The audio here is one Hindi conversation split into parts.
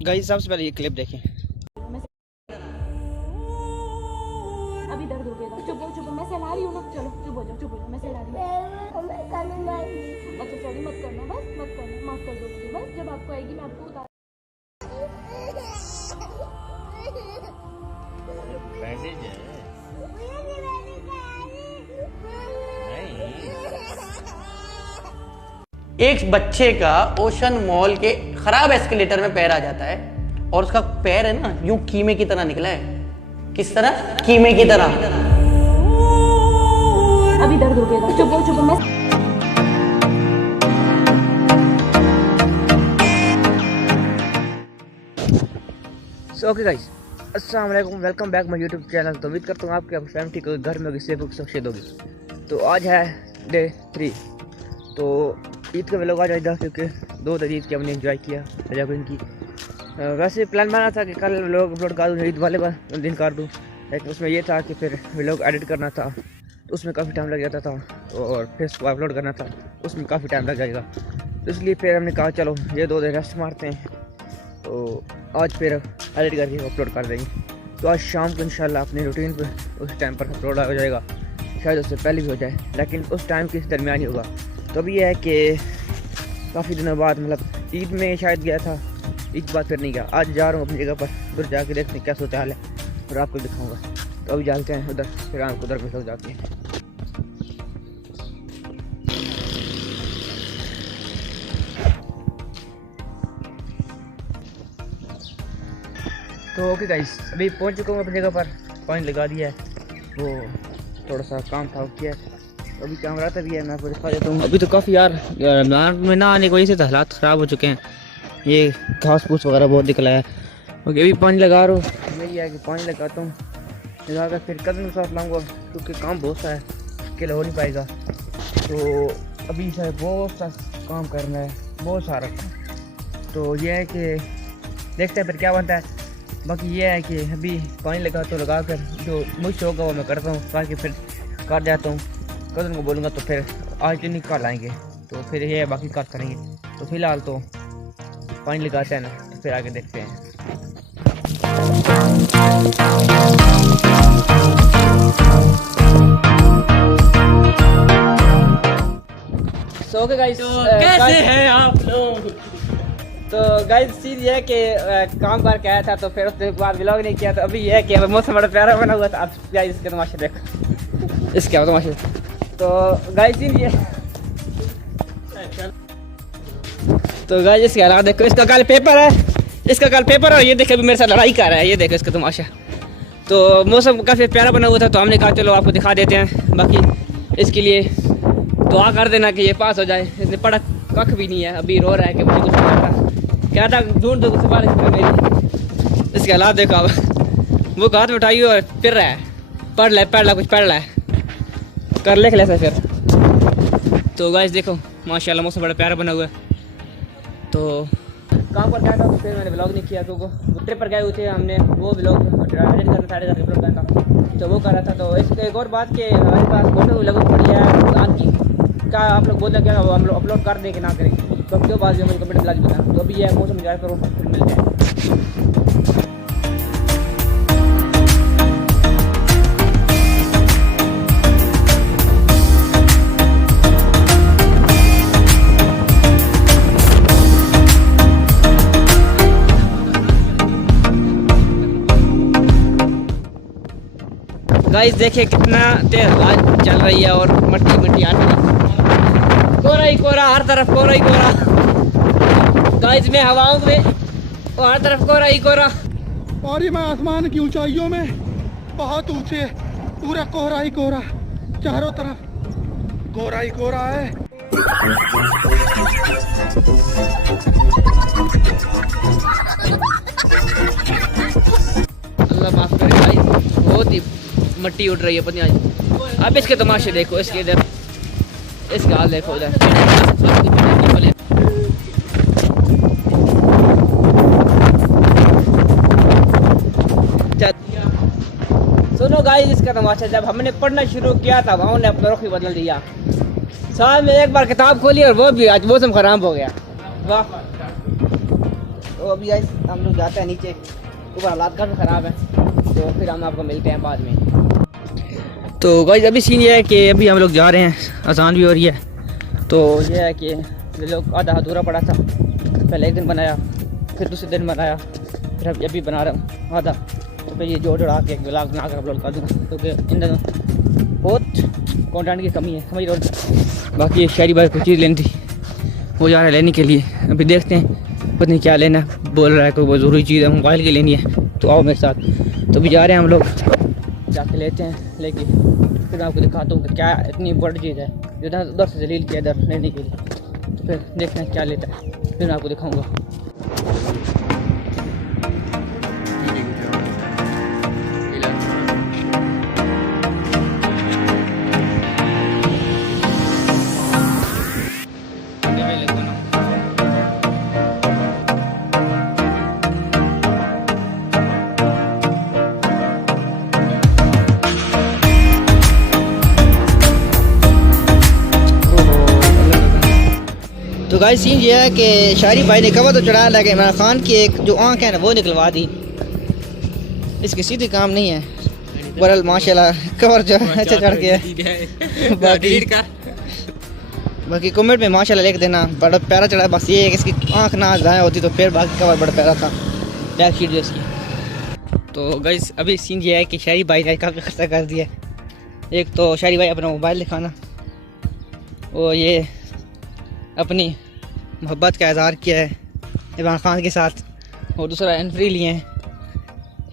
गाइस सबसे पहले ये क्लिप देखें। अभी दर्द उठेगा। चुप हो चुप हो, मैं सहला रही हूँ ना। चलो चुप हो जाओ, मैं सहला रही हूँ। अच्छा सॉरी मत करना, बस मत करना, माफ कर दो मुझे। बस जब आपको आएगी मैं आपको उतार। बैंडेज है एक बच्चे का ओशन मॉल के खराब एस्केलेटर में पैर आ जाता है और उसका पैर है ना यूं कीमे की तरह निकला है। किस तरह? कीमे की तरह। अभी दर्द उठेगा। चुप हो मैं सो ओके गाइस, अस्सलाम वालेकुम, welcome back my YouTube channel. तो उम्मीद करता हूँ आपके फैमिली ठीक होगी, घर में होगी, सेफ होगी, सुरक्षित होगी। तो आज है डे 3। तो ईद का व्लॉग आज आएगा क्योंकि 2 दिन ईद की हमने एंजॉय किया रजाकुन की। वैसे प्लान बना था कि कल व्लॉग अपलोड कर दूँ, ईद वाले दिन कर दूँ, लेकिन उसमें ये था कि फिर व्लॉग एडिट करना था तो उसमें काफ़ी टाइम लग जाता था और फिर उसको अपलोड करना था उसमें काफ़ी टाइम लग जाएगा। तो इसलिए फिर हमने कहा चलो ये 2 दिन रेस्ट मारते हैं, तो आज फिर एडिट करके अपलोड कर देंगे। तो आज शाम को इंशाल्लाह अपनी रूटीन पे उस टाइम पर अपलोड हो जाएगा, शायद उससे पहले भी हो जाए, लेकिन उस टाइम के दरमियान ही होगा। तो अभी यह है कि काफ़ी दिनों बाद, मतलब ईद में शायद गया था, ईद के बाद फिर नहीं गया। आज जा रहा हूँ अपनी जगह पर, उधर जाके देखते हैं क्या सोचा हाल है और आपको दिखाऊँगा। तो अभी चलते हैं उधर, फिर आपको उधर भी जाके। तो ओके गाइस, अभी पहुंच चुका हूँ अपनी जगह पर, पानी लगा दिया है, वो थोड़ा सा काम था किया है। अभी कैमरा तो भी है, मैं आपको दिखा देता हूँ। अभी तो काफ़ी यार में ना आने की वजह से तो हालात ख़राब हो चुके हैं, ये घास फूस वगैरह बहुत निकला है। ओके अभी पानी लगा रहा हूँ, यही है कि पानी लगाता हूँ, लगा कर फिर कदम के साथ लाऊंगा क्योंकि काम बहुत सा है, अकेला हो नहीं पाएगा। तो अभी शायद बहुत सा काम करना है, बहुत सारा। तो ये है कि देखते हैं फिर क्या बनता है। बाकी ये है कि अभी पानी लगा तो लगा कर जो मुझसे होगा वो मैं करता हूँ, ताकि फिर कर जाता हूँ। कदम को बोलूँगा तो फिर आज दिन निकाल आएंगे, तो फिर ये है बाकी काट करेंगे। तो फिलहाल तो पानी लगाते हैं ना, तो फिर आगे देखते हैं। सो ओके गाइस, कैसे हैं आप लोग? तो गाइस सीन ये है कि काम करके आया था, तो फिर उसके बाद व्लॉग नहीं किया। तो अभी ये है कि मौसम बड़ा प्यारा बना हुआ था। आप गाइस इसके तमाशे देखो, इसके तमाशे। तो गाइस सीन ये, तो गाइस इसके हालात देखो। इसका कल पेपर है, और ये देखो अभी मेरे साथ लड़ाई कर रहा है, ये देखो इसका तमाशा। तो मौसम काफ़ी प्यारा बना हुआ था, तो हमने कहा चलो आपको दिखा देते हैं। बाकी इसके लिए दुआ कर देना कि ये पास हो जाए। इसने पढ़ा कख भी नहीं है, अभी रो रहा है कि मुझे कुछ नहीं आता, क्या था ढूंढ दो सिफारिश में मेरी। इसके हालात देखो, अब वो हाथ में उठाई और फिर रहा है, पढ़ ला कुछ पढ़ ला है, कर लिख ले फिर। तो गाइस देखो माशाल्लाह मौसम बड़ा प्यारा बना हुआ है। तो काम पर गया था तो फिर मैंने व्लॉग नहीं किया, क्योंकि ट्रिप पर गए हुए थे हमने, वो व्लॉग एडिट करना था, एडिट करके था, तो वो कर रहा था। तो इस एक और बात कि हमारे पास फोटो लगभग पड़ी है आपकी, क्या आप लोग बोल क्या हम लोग अपलोड कर दें कि ना करें, तो क्यों बात मुझे कमेंट ब्लॉग बताना। तो अभी ये मौसम एंजॉय करो, फिर मिलते हैं। गाइस देखिए कितना तेज हवा चल रही है और मट्टी आ रही है, कोहरा ही कोहरा, हर तरफ कोहरा ही कोहरा। गाइस में हवाओं में और हर तरफ कोहरा ही कोहरा, और ये मैं आसमान की ऊंचाइयों में बहुत ऊंचे, पूरा कोहरा ही कोहरा, चारों तरफ कोहरा ही कोहरा है। अल्लाह माफ करे गाइस, बहुत ही मट्टी उड़ रही है पता नहीं। अब इसके तमाशे देखो, इसके इधर इसका हाल देखो इधर। सुनो गाइस इसका तमाशा, जब हमने पढ़ना शुरू किया था वहाँ ने अपना रुख ही बदल दिया। साल में एक बार किताब खोली और वो भी आज मौसम खराब हो गया। वाह तो अभी गाइस हम लोग जाते हैं नीचे, ऊपर हालात काफ़ी ख़राब है, तो फिर हम आपको मिलते हैं बाद में। तो गाइस अभी सीन ये है कि अभी हम लोग जा रहे हैं, अजान भी हो रही है। तो ये है कि ये लोग आधा अधूरा पड़ा था, पहले एक दिन बनाया, फिर दूसरे दिन बनाया, फिर अभी बना रहा हूँ आधा। तो फिर ये जोड़ जोड़ा के ब्लॉग बना कर अपलोड कर दूँगा, क्योंकि इन दिनों बहुत कंटेंट की कमी है, समझ लो। बाकी शहरी भाई कुछ चीज़ लेनी थी, वो जा रहा है लेने के लिए। अभी देखते हैं पता नहीं क्या लेना है, बोल रहा है कोई बहुत ज़रूरी चीज़ है, मोबाइल की लेनी है, तो आओ मेरे साथ। तो अभी जा रहे हैं हम लोग, जाके लेते हैं, लेके फिर मैं आपको दिखाता हूँ कि क्या इतनी बड़ी चीज़ है जो उधर से जलील किया इधर लेने के लिए। तो फिर देखते हैं क्या लेता है, फिर मैं आपको दिखाऊँगा। तो गाइस सीन ये है कि शायरी भाई ने कवर तो चढ़ाया, लेकिन इमरान खान की एक जो आँख है ना वो निकलवा दी। इसकी सीधी काम नहीं है, बरल माशाल्लाह कवर जो अच्छा चढ़ गया। बाकी कमेंट में माशाल्लाह लिख देना, बड़ा प्यारा चढ़ा। बस ये है कि इसकी आँख ना ज़ाया होती तो फिर बाकी कवर बड़ा प्यारा था, बैक शीट जो इसकी। तो गाइस अभी सीन ये है कि शायरी भाई ने काफ़ी खर्चा कर दिया। एक तो शायरी भाई अपना मोबाइल दिखाना, और ये अपनी मोहब्बत का इज़हार किया है इमरान खान के साथ, और दूसरा एंट्री लिए हैं।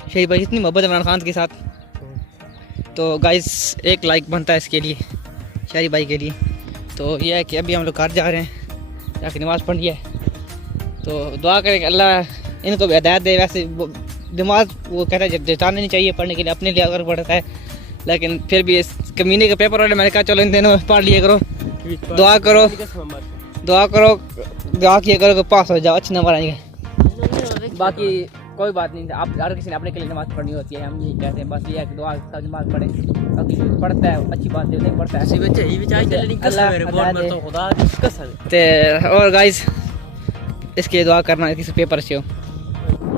शायरी भाई इतनी मोहब्बत इमरान खान के साथ, तो गाइस एक लाइक बनता है इसके लिए, शायरी भाई के लिए। तो यह है कि अभी हम लोग घर जा रहे हैं, जाके नमाज़ पढ़नी है। तो दुआ करें कि अल्लाह इनको भी हिदायत दे। वैसे दिमाग वो कहता है जताना नहीं चाहिए पढ़ने के लिए, अपने लिए अगर पढ़ता है, लेकिन फिर भी इस कमीने के पेपर वाले मैंने कहा चलो इन दिनों पढ़ लिया करो, दुआ करो, दुआ किया करो कि पास हो जाओ, अच्छे नंबर आएंगे। बाकी कोई बात नहीं, आप हर किसी ने अपने के लिए नमाज़ पढ़नी होती है, हम यही कहते हैं। बस ये है कि दुआ नमाज़ पढ़े, बाकी पढ़ता है अच्छी बात है, नहीं पढ़ता है और गाइस इसके दुआ करना किसी पेपर से हो।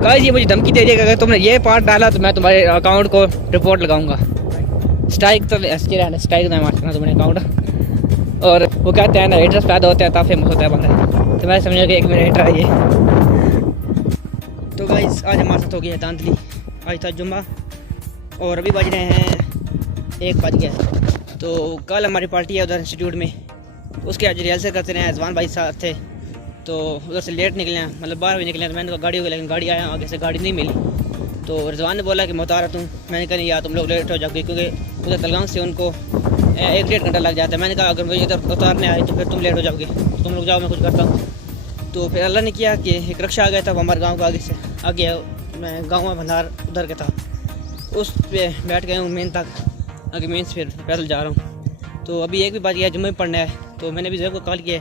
गाइस ये मुझे धमकी दे रही है कि अगर तुमने ये पार्ट डाला तो मैं तुम्हारे अकाउंट को रिपोर्ट लगाऊंगा, स्ट्राइक तो स्ट्राइक तो मारना तुम्हारे अकाउंट। और वो कहते हैं ना एड्रेस पैदा होता है तब फेमस होता है बंदा, तो मैं समझा कि एक मेरा एड्रेस है ये। तो गाइस आज हमारे साथ हो गया है धांधली। आज था जुम्मा और अभी बज रहे हैं 1 बज गया। तो कल हमारी पार्टी है उधर इंस्टीट्यूट में, उसके आज रिहर्सल करते रहे। अजवान भाई साथ थे, तो उधर से लेट निकले हैं, मतलब 12 बजे निकले हैं। तो मैंने कहा गाड़ी होगी, लेकिन गाड़ी आया आगे से गाड़ी नहीं मिली। तो रिजवान ने बोला कि मैं उतारा तुम, मैंने कहा नहीं यार तुम लोग लेट हो जाओगे, क्योंकि उधर तलगांव से उनको 1-1.5 घंटा लग जाता है। मैंने कहा अगर मुझे इधर उतारने आए तो फिर तुम लेट हो जाओगे, तुम लोग जाओ मैं कुछ करता हूँ। तो फिर अल्लाह ने किया कि एक रिक्शा आ गया था, वो हमारे गाँव का आगे से आगे, मैं गाँव में भंडार उधर का था, उस पर बैठ गया हूँ मेन तक, आगे मेन से फिर पैदल जा रहा हूँ। तो अभी 1 भी बज गया, जुम्मे पढ़ना है। तो मैंने भी ज़रूर को कॉल किया,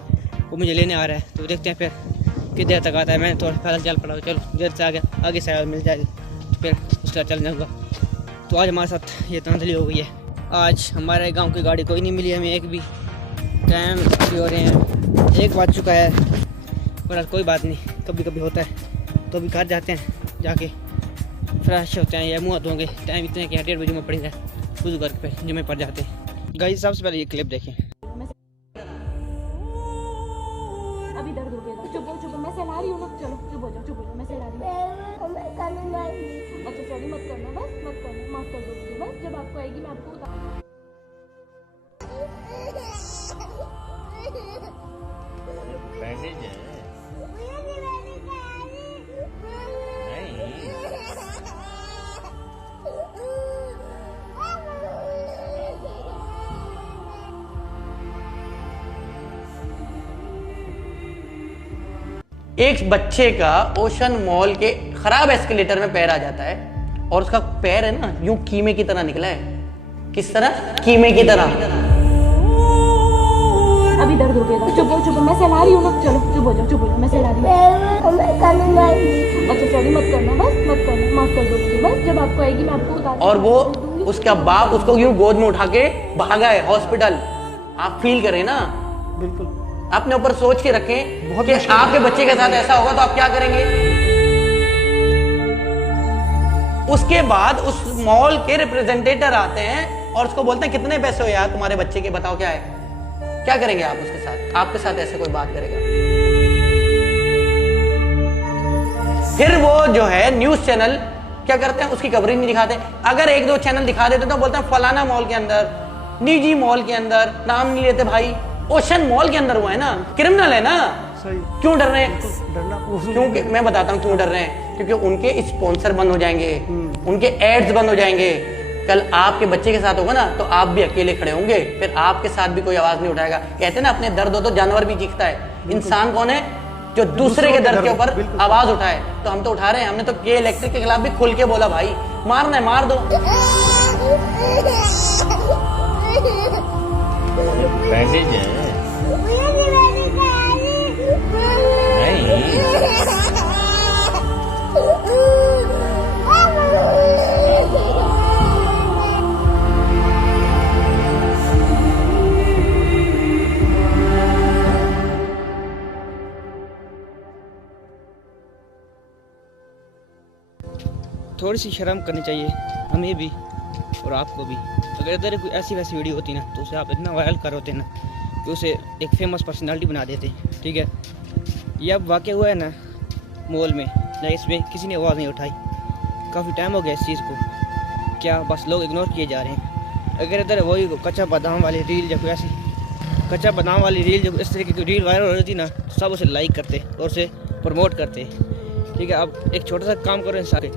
वो मुझे लेने आ रहा है, तो देखते हैं फिर कितनी देर तक आता है। मैंने थोड़ा पैदल चल पड़ा, चलो देर से आगे से मिल जाएगा, तो फिर उसका चल जाऊँगा। तो आज हमारे साथ ये धांधली हो गई है। आज हमारे गांव की गाड़ी कोई नहीं मिली हमें एक भी, टाइम भी हो रहे हैं 1 बज चुका है, पर आज कोई बात नहीं, कभी कभी होता है। तो अभी घर जाते हैं, जाके फ्रेश होते हैं या मुँह धोंगे, टाइम इतने कि 1:30 बजे में पड़ेगा, वुज़ू करके फिर जुम्मे पड़ जाते हैं। गाइस सबसे पहले ये क्लिप देखें। अभी दर्द हो गया, चुप हो, मैं सहला रही हूँ ना, चलो चुप हो जाओ, मैं सहला रही हूँ। अच्छा सॉरी मत करना, बस मत करना, माफ कर दो मुझे, बस जब आपको आएगी मैं आपको बता। एक बच्चे का ओशन मॉल के खराब एस्केलेटर में पैर आ जाता है, और उसका पैर है ना यूं कीमे की तरह निकला है। किस तरह? कीमे की तरह। अभी दर्द हो गया, चुप हो, मैं सहला रही हूँ ना, चलो चुप हो जाओ, मैं सहला रही हूँ। अच्छा सॉरी मत करना, बस मत करना, माफ कर दो मुझे, बस जब आपको आएगी मैं आपको बता। और वो उसका बाप उसको यूं गोद में उठा के भागा है हॉस्पिटल। आप फील करें ना, बिल्कुल अपने ऊपर सोच के रखें कि आपके बच्चे के साथ ऐसा होगा तो आप क्या करेंगे। उसके बाद उस मॉल के रिप्रेजेंटेटर आते हैं और उसको बोलते हैं कितने पैसे हो यार तुम्हारे बच्चे के, बताओ क्या है। क्या करेंगे आप उसके साथ? आपके साथ ऐसे कोई बात करेगा? फिर वो जो है न्यूज चैनल क्या करते हैं, उसकी कवरेज नहीं दिखाते। अगर एक दो चैनल दिखा देते तो बोलते हैं फलाना मॉल के अंदर, निजी मॉल के अंदर, नाम नहीं लेते भाई, ओशन मॉल के अंदर हुआ है ना, क्रिमिनल है ना। क्यों डर रहे हैं? क्योंकि मैं बताता हूँ क्यों डर रहे हैं, क्योंकि उनके स्पॉन्सर बंद हो जाएंगे, उनके एड्स बंद हो जाएंगे। कल आपके बच्चे के साथ होगा ना तो आप भी अकेले खड़े होंगे, फिर आपके साथ भी कोई आवाज नहीं उठाएगा। कहते हैं ना अपने दर्द हो तो जानवर भी चीखता है। इंसान कौन है? जो दूसरे के दर्द के ऊपर आवाज उठाए। तो हम तो उठा रहे हैं। हमने तो के इलेक्ट्रिक के खिलाफ भी खुल के बोला भाई मारना है मार दो। बैंडेज है थोड़ी सी शर्म करनी चाहिए हमें भी और आपको भी। अगर इधर कोई ऐसी वैसी वीडियो होती ना तो उसे आप इतना वायरल कर होते ना कि उसे एक फेमस पर्सनालिटी बना देते, ठीक है। ये अब वाक़ हुआ है ना मॉल में, या इसमें किसी ने आवाज़ नहीं उठाई। काफ़ी टाइम हो गया इस चीज़ को, क्या बस लोग इग्नोर किए जा रहे हैं। अगर इधर वही कच्चा बादाम वाली रील जब ऐसी कच्चा बादाम वाली रील जब इस तरीके की रील वायरल हो रही थी ना, सब उसे लाइक करते और उसे प्रमोट करते, ठीक है। अब एक छोटा सा काम करो सारे,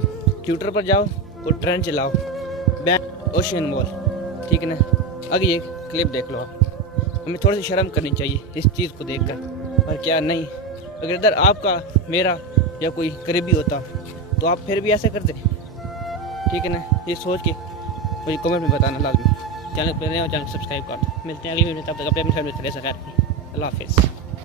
ट्विटर पर जाओ और ट्रेंड चलाओ बैन ओशन मॉल, ठीक है ना। आगे ये क्लिप देख लो आप। हमें थोड़ी सी शर्म करनी चाहिए इस चीज़ को देखकर, और क्या नहीं। अगर इधर आपका मेरा या कोई करीबी होता तो आप फिर भी ऐसे करते, ठीक है ना। ये सोच के मुझे कमेंट में बताना लाजमी। चैनल पर नए हो चैनल सब्सक्राइब कर दो। मिलते हैं अगली वीडियो में, तब तक अपने फैमिली से अल्लाह हाफिज़।